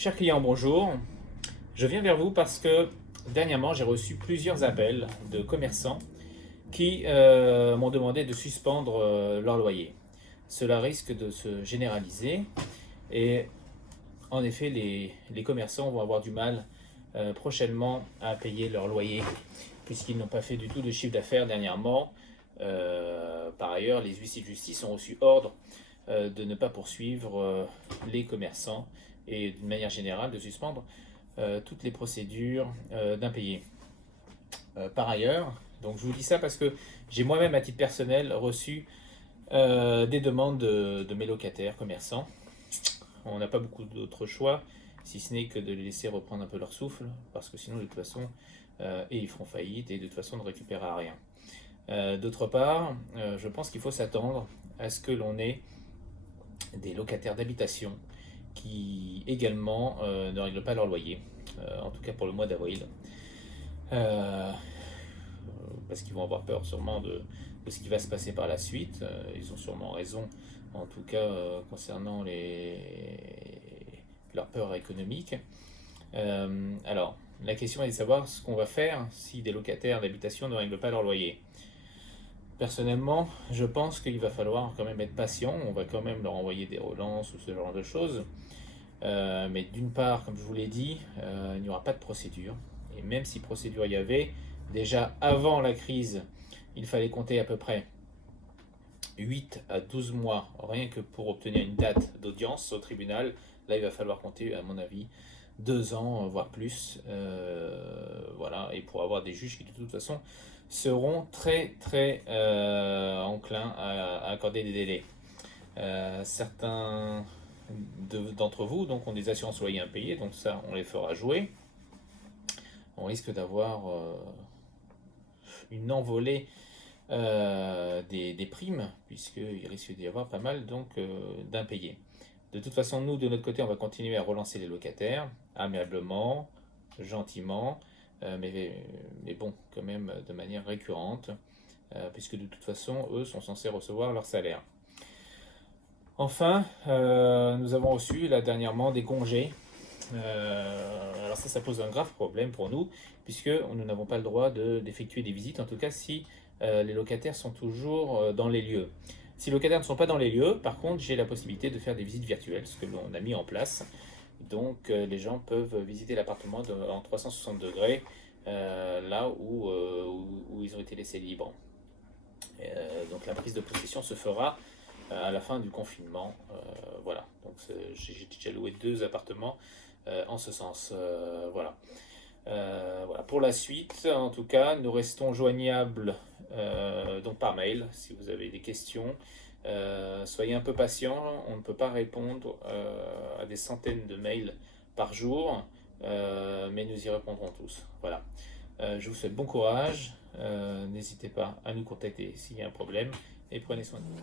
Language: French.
Chers clients, bonjour. Je viens vers vous parce que dernièrement, j'ai reçu plusieurs appels de commerçants qui m'ont demandé de suspendre leur loyer. Cela risque de se généraliser et en effet, les commerçants vont avoir du mal prochainement à payer leur loyer puisqu'ils n'ont pas fait du tout de chiffre d'affaires dernièrement. Par ailleurs, les huissiers de justice ont reçu ordre de ne pas poursuivre les commerçants et d'une manière générale de suspendre toutes les procédures d'impayés. Par ailleurs, donc je vous dis ça parce que j'ai moi-même à titre personnel reçu des demandes de mes locataires commerçants. On n'a pas beaucoup d'autres choix, si ce n'est que de les laisser reprendre un peu leur souffle, parce que sinon de toute façon, et ils feront faillite et de toute façon on ne récupérera rien. D'autre part, je pense qu'il faut s'attendre à ce que l'on ait des locataires d'habitation qui également ne règlent pas leur loyer, en tout cas pour le mois d'avril, parce qu'ils vont avoir peur sûrement de ce qui va se passer par la suite. Ils ont sûrement raison, en tout cas concernant leur peur économique. Alors, la question est de savoir ce qu'on va faire si des locataires d'habitation ne règlent pas leur loyer. Personnellement, je pense qu'il va falloir quand même être patient. On va quand même leur envoyer des relances ou ce genre de choses. Mais d'une part, comme je vous l'ai dit, il n'y aura pas de procédure. Et même si procédure il y avait, déjà avant la crise, il fallait compter à peu près 8 à 12 mois, rien que pour obtenir une date d'audience au tribunal. Là, il va falloir compter, à mon avis, 2 ans, voire plus. Voilà, et pour avoir des juges qui, de toute façon, seront très très enclins à accorder des délais. Certains d'entre vous donc ont des assurances loyers impayées, donc ça on les fera jouer. On risque d'avoir une envolée des primes, puisqu'il risque d'y avoir pas mal donc d'impayés. De toute façon, nous de notre côté, on va continuer à relancer les locataires, aimablement, gentiment, mais bon, quand même de manière récurrente, puisque de toute façon, eux sont censés recevoir leur salaire. Enfin, nous avons reçu là dernièrement des congés. Alors ça pose un grave problème pour nous, puisque nous n'avons pas le droit d'effectuer des visites, en tout cas si les locataires sont toujours dans les lieux. Si les locataires ne sont pas dans les lieux, par contre, j'ai la possibilité de faire des visites virtuelles, ce que l'on a mis en place. Donc les gens peuvent visiter l'appartement en 360 degrés, là où ils ont été laissés libres. Donc la prise de possession se fera à la fin du confinement. Voilà, donc j'ai déjà loué 2 appartements en ce sens. Voilà. Voilà. Pour la suite, en tout cas, nous restons joignables donc par mail si vous avez des questions. Soyez un peu patients, on ne peut pas répondre à des centaines de mails par jour, mais nous y répondrons tous. Voilà. Je vous souhaite bon courage, n'hésitez pas à nous contacter s'il y a un problème et prenez soin de vous.